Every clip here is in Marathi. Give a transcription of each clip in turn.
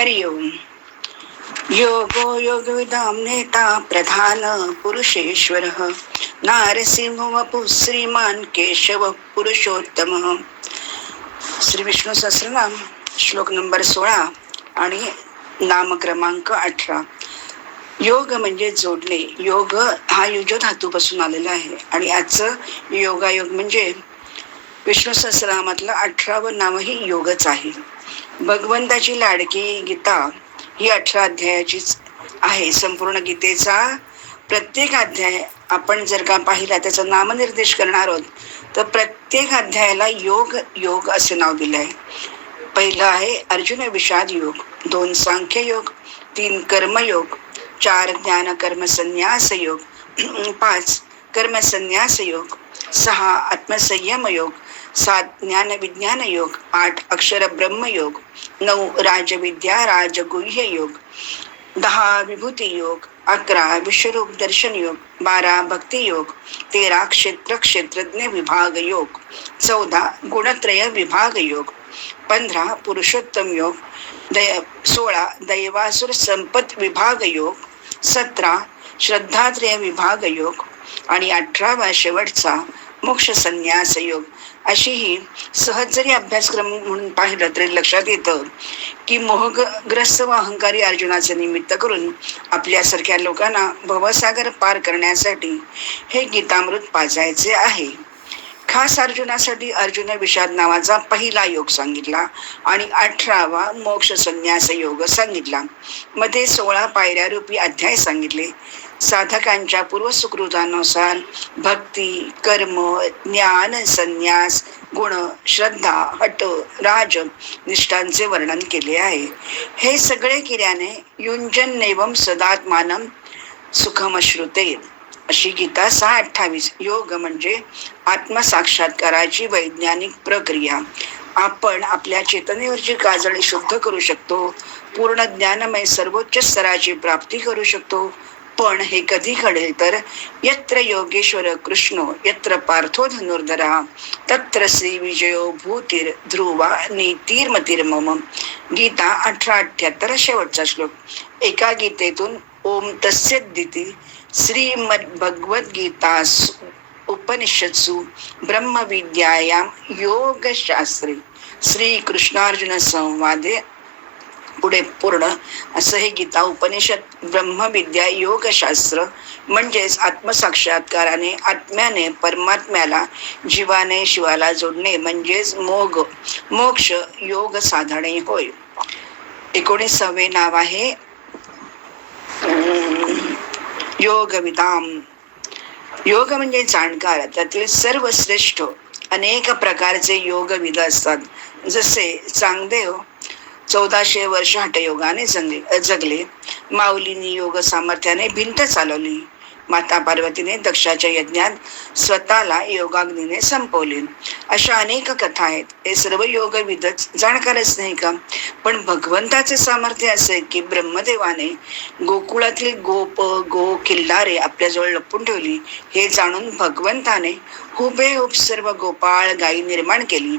हरि ओम। योगो योगविदां नेता प्रधान पुरुषेश्वरः। नारसिंह वपु श्रीमान केशव पुरुषोत्तम। श्री विष्णू सहस्रनाम श्लोक नंबर सोळा आणि नाम क्रमांक अठरा। योग म्हणजे जोडणे। योग हा युज धातूपासून आलेला आहे आणि आजचं योगायोग म्हणजे विष्णू सहस्रनामातलं अठरावं नावही योगच आहे. भगवंताची लाडकी गीता ही अठरा अध्यायाचीच आहे. संपूर्ण गीतेचा प्रत्येक अध्याय आपण जर का पाहिला त्याचा नामनिर्देश करणार आहोत तर प्रत्येक अध्यायाला योग योग असे नाव दिलं आहे पहिलं आहे अर्जुन विषाद योग दोन सांख्य योग तीन कर्मयोग चार ज्ञान कर्मसन्यास योग पाच कर्म संन्यास योग सहा आत्मसंयम योग सात ज्ञान विज्ञान योग आठ अक्षर ब्रह्मयोग नऊ राजविद्या राजगुह्य योग दहा विभूती योग अकरा विश्वरूप दर्शन योग बारा भक्ती योग तेरा क्षेत्र क्षेत्रज्ञ विभाग योग चौदा गुणत्रय विभाग योग पंधरा पुरुषोत्तम योग दय सोळा दैवासुर संपत विभाग योग सतरा श्रद्धात्रय विभाग योग आणि अठरावा शेवटचा मोक्ष संन्यास योग. अशीही सहज जरी अभ्यासक्रम म्हणून पाहिलं तरी लक्षात येतं की मोहग्रस्त व अहंकारी अर्जुनाचे निमित्त करून आपल्यासारख्या लोकांना भवसागर पार करण्यासाठी हे गीतामृत पाजायचे आहे. खास अर्जुनासाठी अर्जुन विषाद नावाचा पहिला योग सांगितला आणि अठरावा मोक्ष संन्यास योग सांगितला. मध्ये सोळा पायऱ्या रूपी अध्याय सांगितले. साधकांच्या पूर्वसुकृतानुसार भक्ती कर्म ज्ञान संन्यास गुण श्रद्धा हट राज निष्ठांचे वर्णन केले आहे. हे सगळे केल्याने युंजन नेवम सदात्मानम सुखमश्रुते. अशी गीता सहा अठ्ठावीस योग म्हणजे आत्मसाक्षात्काराची वैज्ञानिक प्रक्रिया. आपण आपल्या चेतनेवरची काजळी शुद्ध करू शकतो पूर्ण ज्ञानमय सर्वोच्च स्तराची प्राप्ती करू शकतो पण हे कधी घडेल तर यत्र योगेश्वर कृष्ण यत्र पार्थो धनुर्धरा तत्र श्री विजयो भूतीर ध्रुवा नीतीर्मतीर्मम गीता अठरा अठ्याहत्तर शेवटचा श्लोक. एका गीतेतून ओम तस्यदिती श्रीमद भगवद्गीता उपनिषत्सु ब्रह्मविद्यायां योगशास्त्री. श्री कृष्णार्जुन संवादे पुढे पूर्ण. असं हे गीता उपनिषद ब्रह्मविद्या योगशास्त्र म्हणजेच आत्मसाक्षात्काराने आत्म्याने परमात्म्याला जीवाने शिवाला जोडणे म्हणजेच मोग मोक्ष योग साधणे होय. एकोणीसावे नाव आहे योगविदाम योग म्हणजे जाणकार त्यातील सर्वश्रेष्ठ अनेक प्रकारचे योगविद असतात. जसे चांगदेव चौदाशे वर्ष हटयोगाने जगले जगले. माऊलीनी योग सामर्थ्याने भिंत चालवली. माता पार्वतीने दक्षाच्या यज्ञात स्वतःला योगाग्नीने संपवले. अशा अनेक कथा आहेत. हे सर्व योगविदच जाणकारच नाही का? पण भगवंताचे सामर्थ्य असे की ब्रह्मदेवाने गोकुळातील गोप गो किल्लारे आपल्याजवळ लपून ठेवली. हे जाणून भगवंताने हुबेहूब सर्व गोपाळ गायी निर्माण केली.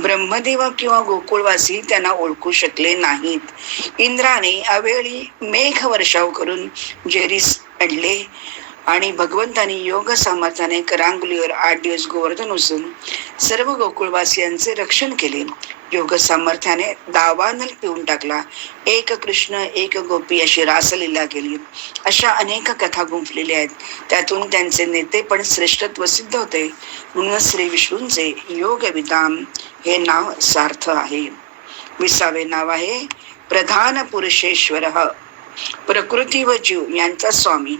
ब्रह्मदेव किंवा गोकुळवासी त्यांना ओळखू शकले नाहीत. इंद्राने अवेळी मेघ वर्षाव करून जेरीस अडले. आणि भगवंतानी योग सामर्थ्याने करांगुलीवर आठ दिवस गोवर्धन उचलून सर्व गोकुळवासियांचे रक्षण केले. योग सामर्थ्याने दावानल पिऊन टाकला. एक कृष्ण एक गोपी अशी रासलीला केली अशा अनेक कथा गुंफलेल्या आहेत. त्यातून त्यांचे नेते पण श्रेष्ठत्व सिद्ध होते. म्हणून श्री विष्णूंचे योग विधाम हे नाव सार्थ आहे. विसावे नाव आहे. प्रधान पुरुषेश्वर. प्रकृती व जीव यांचा स्वामी.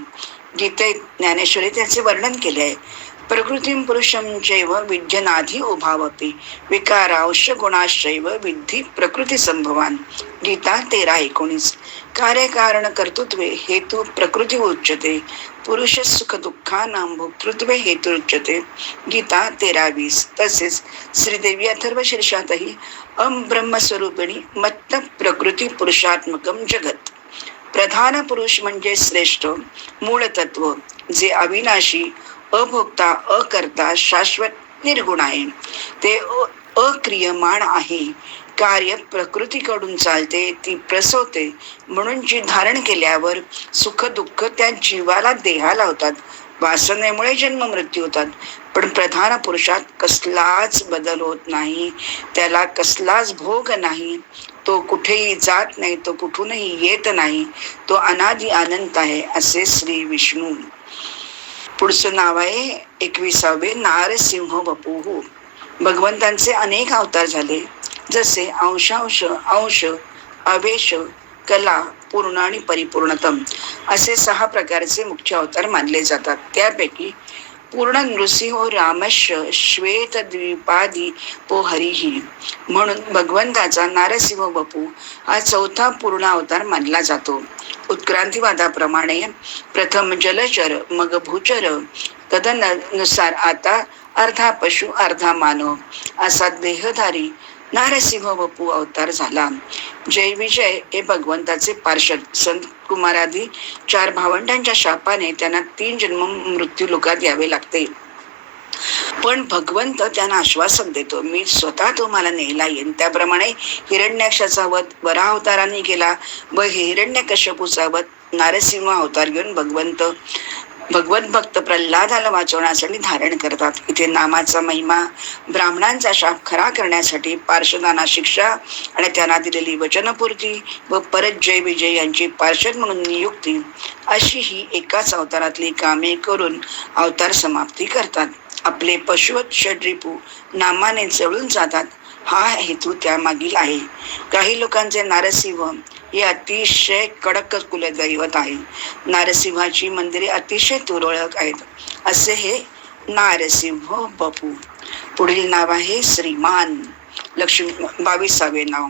गीतेत ज्ञानेश्वरी त्याचे वर्णन केले आहे. प्रकृतीं पुरुषम चैव विद्यनाधी उभावपी विकारांश गुणाश्चैव विद्धी प्रकृती संभवान। गीता तेरा एकोणीस. कार्यकारण कर्तृत्वे हेतू प्रकृती उच्यते पुरुष सुख दुःखानां भोक्तृत्वे हेतु उच्यते। गीता तेरा वीस. तसेच श्रीदेवी अथर्व शीर्षातही अम ब्रह्मस्वरूपिणी मत्त प्रकृती पुरुषात्मकम जगत। प्रधान पुरुष म्हणजे श्रेष्ठ मूळ तत्व जे अविनाशी अभोक्ता अकर्ता शाश्वत निर्गुण आहे. ते अक्रियमाण आहे. कार्य प्रकृतीकडून चालते ती प्रसवते. म्हणून जी धारण केल्यावर सुख दुःख त्या जीवाला देहाला होतात वासनेमुळे जन्म मृत्यू होतात. पण प्रधान पुरुषात कसलाच बदल होत नाही. त्याला कसलाच भोग नाही. तो कुठेही जात नाही तो कुठूनही येत नाही. तो अनादि अनंत आहे असे श्री विष्णू. पुढचं नाव आहे एकविसावे नारसिंह बपुहू भगवंतांचे अनेक अवतार झाले. जसे अंशांश अंश अवेश कला पूर्ण आणि परिपूर्णतम असे सहा प्रकारचे मुख्य अवतार मानले जातात. त्यापैकी पूर्ण नृसिंह रामश श्वेत द्विपादी पो हरिही म्हणून भगवंताचा नारसिंह बपू हा चौथा पूर्ण अवतार मानला जातो. उत्क्रांतीवादाप्रमाणे प्रथम जलचर मग भूचर तदनुसार आता अर्धा पशु अर्धा मानव असा देहधारी नारसिंह बपू अवतार झाला. जय विजय हे भगवंताचे पार्षद. संत कुमारादी चार भावंडांच्या शापाने त्यांना तीन जन्म मृत्यू लोकात यावे लागते. पण भगवंत त्यांना आश्वासन देतो. मी स्वतः तुम्हाला नेला येईन. त्याप्रमाणे हिरण्याक्षाचा वध वरा अवताराने केला. व हिरण्य कश्यपूचा वध नारसिंह अवतार घेऊन भगवंत भगवत भक्त प्रल्हादाला वाचवण्यासाठी धारण करतात. इथे नामाचा महिमा ब्राह्मणांचा शाप खरा करण्यासाठी पार्श्वदाना शिक्षा आणि त्यांना दिलेली वचनपूर्ती व परत जय विजय यांची पार्षद म्हणून नियुक्ती अशी ही एकाच अवतारातली कामे करून अवतार समाप्ती करतात. आपले पशुवत षड्रिपू नामाने जळून जातात. हा हेतू त्यामागील आहे. काही लोकांचे नारसिंह हे अतिशय कडक कुलदैवत आहे. नारसिंहाची मंदिरे अतिशय तुरळक आहेत. असे हे नारसिंह बपू. पुढील नाव आहे श्रीमान. लक्ष्मी बावीसावे नाव.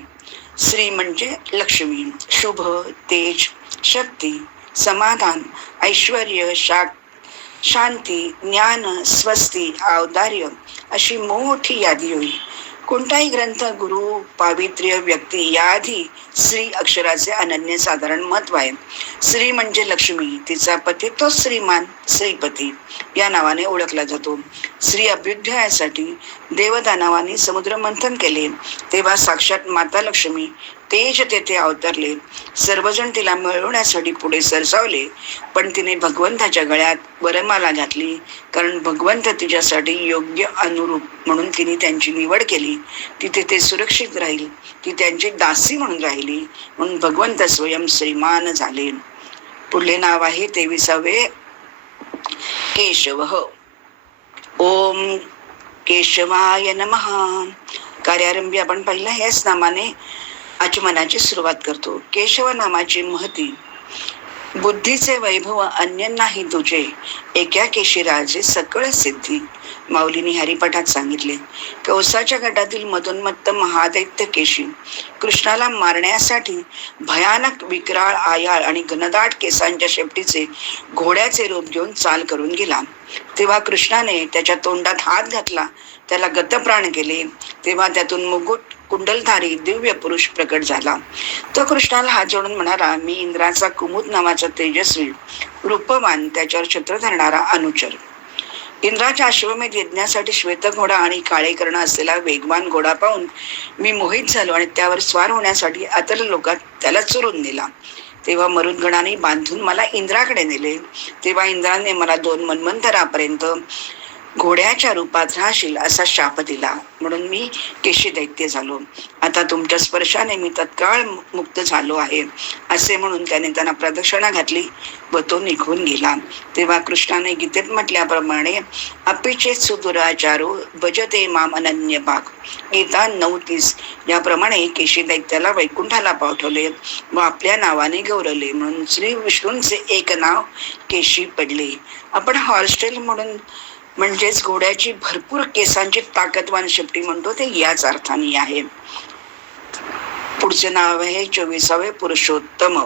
श्री म्हणजे लक्ष्मी. शुभ तेज शक्ती समाधान ऐश्वर शा शांती ज्ञान स्वस्ती औदार्य अशी मोठी यादी होईल. कोणताही ग्रंथ गुरु पावित्र्य व्यक्ती याआधी श्री अक्षराचे अनन्य साधारण महत्त्व आहे श्री म्हणजे लक्ष्मी तिचा पती तो श्रीमान श्रीपती. या नावाने ओळखला जातो. श्री अभ्युदयासाठी देवदानवाने समुद्र मंथन केले. तेव्हा साक्षात माता लक्ष्मी तेज तेथे अवतरले. सर्वजण तिला मिळवण्यासाठी पुढे सरसावले. पण तिने भगवंताच्या गळ्यात वरमाला घातली. कारण भगवंत तिच्यासाठी योग्य अनुरूप म्हणून तिने त्यांची निवड केली. ती तिथे सुरक्षित राहील. ती त्यांची दासी म्हणून राहिली. म्हणून भगवंत स्वयं श्रीमान झाले. पुढले नाव आहे तेविसावे केशव. ओम केशवाय नमः. कार्यारंभी आपण पाहिलं ह्याच नामाने. आचमनाची सुरुवात करतो. केशव नामाची महती. बुद्धीचे वैभव अन्य नाही तुझे. एका केशीराजे सकळ सिद्धी. माऊलीने हरिपाठात सांगितले. कौसाच्या गटातील मधोन्मत्त महादैत्य केशी. कृष्णाला मारण्यासाठी भयानक विक्राळ आयाळ आणि घनदाट केसांच्या शेपटीचे घोड्याचे रूप घेऊन चाल करून गेला. तेव्हा कृष्णाने त्याच्या तोंडात हात घातला. त्याला गतप्राण केले. तेव्हा त्यातून मुकुट कुंडलधारी दिव्य पुरुष प्रकट झाला. तो कृष्णाला हात जोडून म्हणाला मी इंद्राचा कुमुद नावाचा तेजस्वी रूपवान त्याच्यावर छत्र धरणारा अनुचर. इंद्राच्या अश्वमेध यज्ञासाठी श्वेत घोडा आणि काळे कर्ण असलेला वेगवान घोडा पाहून मी मोहित झालो आणि त्यावर स्वार होण्यासाठी अतर लोकात त्याला चुरून नेला. तेव्हा मरुदगणाने बांधून मला इंद्राकडे नेले. तेव्हा इंद्राने मला दोन मन्वंतरापर्यंत घोड्याच्या रूपात राहशील असा शाप दिला. म्हणून मी केशी दैत्य झालो. आता तुमच्या स्पर्शाने मी तत्काळ मुक्त झालो आहे. असे म्हणून त्याने त्यांना प्रदक्षिणा घातली व तो निघून गेला. तेव्हा कृष्णाने गीतेत म्हटल्याप्रमाणे अपिचेत सुदुराचारो भजते माम अनन्य भाग. गीता नऊ तीस. याप्रमाणे केशी दैत्याला वैकुंठाला पाठवले व आपल्या नावाने गौरवले. म्हणून श्री विष्णूंचे एक नाव केशी पडले. आपण हॉर्स्टेल म्हणून म्हणजेच घोड्याची भरपूर केसांची ताकदवान शेपटी म्हणतो ते याच अर्थाने आहे. पुढचे नाव आहे चोवीसावे पुरुषोत्तम.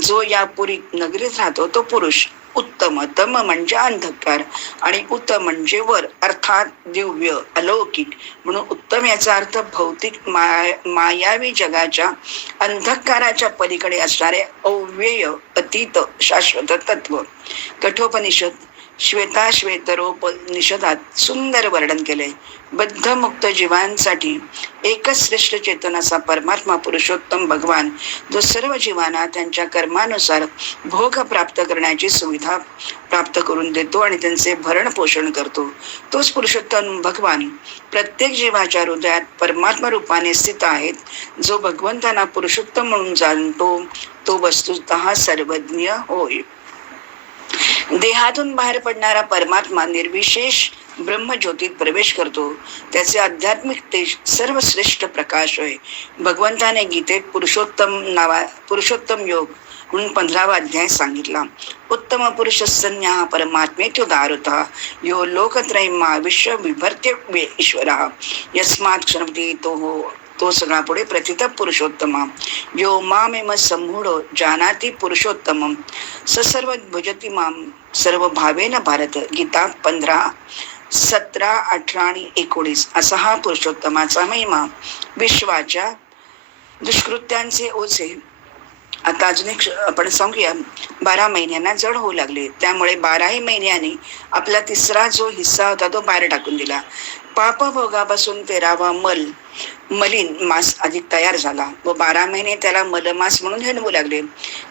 जो या पुरी नगरीत राहतो तो पुरुष उत्तम तम म्हणजे अंधकार आणि उत्तम म्हणजे वर अर्थात दिव्य अलौकिक म्हणून उत्तम याचा अर्थ भौतिक माय मायावी जगाच्या अंधकाराच्या पलीकडे असणारे अव्यय अतीत शाश्वत तत्व. कठोपनिषद श्वेता श्वेतरोप निषदात सुंदर वर्णन केले बद्ध मुक्त जीवांसाठी एकच श्रेष्ठ चेतन असा परमात्मा पुरुषोत्तम भगवान जो सर्व जीवांना त्यांच्या कर्मानुसार भोग प्राप्त करण्याची सुविधा प्राप्त करून देतो आणि त्यांचे भरण पोषण करतो. तोच पुरुषोत्तम भगवान प्रत्येक जीवाच्या हृदयात परमात्मा रूपाने स्थित आहेत जो भगवंतांना पुरुषोत्तम म्हणून जाणतो. तो वस्तुत सर्वज्ञ होय. देहातून बाहेर पडणारा परमात्मा निर्विशेष ब्रह्मज्योतीत प्रवेश करतो. त्याचे आध्यात्मिक तेज सर्वश्रेष्ठ प्रकाश होय. भगवंताने गीतेत पुरुषोत्तम नावा पुरुषोत्तम योग म्हणून पंधरावा अध्याय सांगितला. उत्तम पुरुष संज्ञा परमात्मे तो दारुता. यो लोकत्रयमा विश्व विभर्त्य ईश्वरा. यस्मात क्षणपती तो हो तो सगळा पुढे प्रतित पुरुषोत्तम यो मामेम सम्मूढो जानाती पुरुषोत्तम स सर्व भुजती माम. सर्व भावेन भारत. गीता पंधरा सतरा अठरा आणि एकोणीस. असा हा पुरुषोत्तमाचा महिमा. विश्वाच्या दुष्कृत्यांचे ओझे. आता अजून एक आपण सांगूया बारा महिन्यांना जड होऊ लागले. त्यामुळे बाराही महिन्याने आपला तिसरा जो हिस्सा होता तो बाहेर टाकून दिला. पापभोगापासून तेरावा मल. मलिन मास अधिक तयार झाला. व बारा महिने त्याला मलमास म्हणून हिणवू लागले.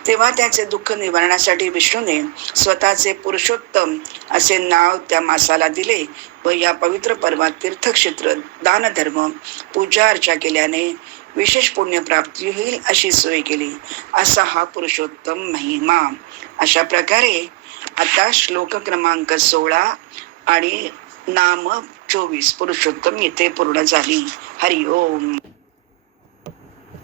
तेव्हा त्याचे दुःख निवारणासाठी विष्णूने स्वतःचे पुरुषोत्तम असे नाव त्या मासाला दिले व या पवित्र पर्वात तीर्थक्षेत्र दानधर्म पूजा अर्चा केल्याने विशेष पुण्य प्राप्ती होईल अशी सोय केली. असा हा पुरुषोत्तम महिमा. अशा प्रकारे आता श्लोक क्रमांक सोळा आणि नाम चोवीस पुरुषोत्तम इथे पूर्ण झाली. हरिओम.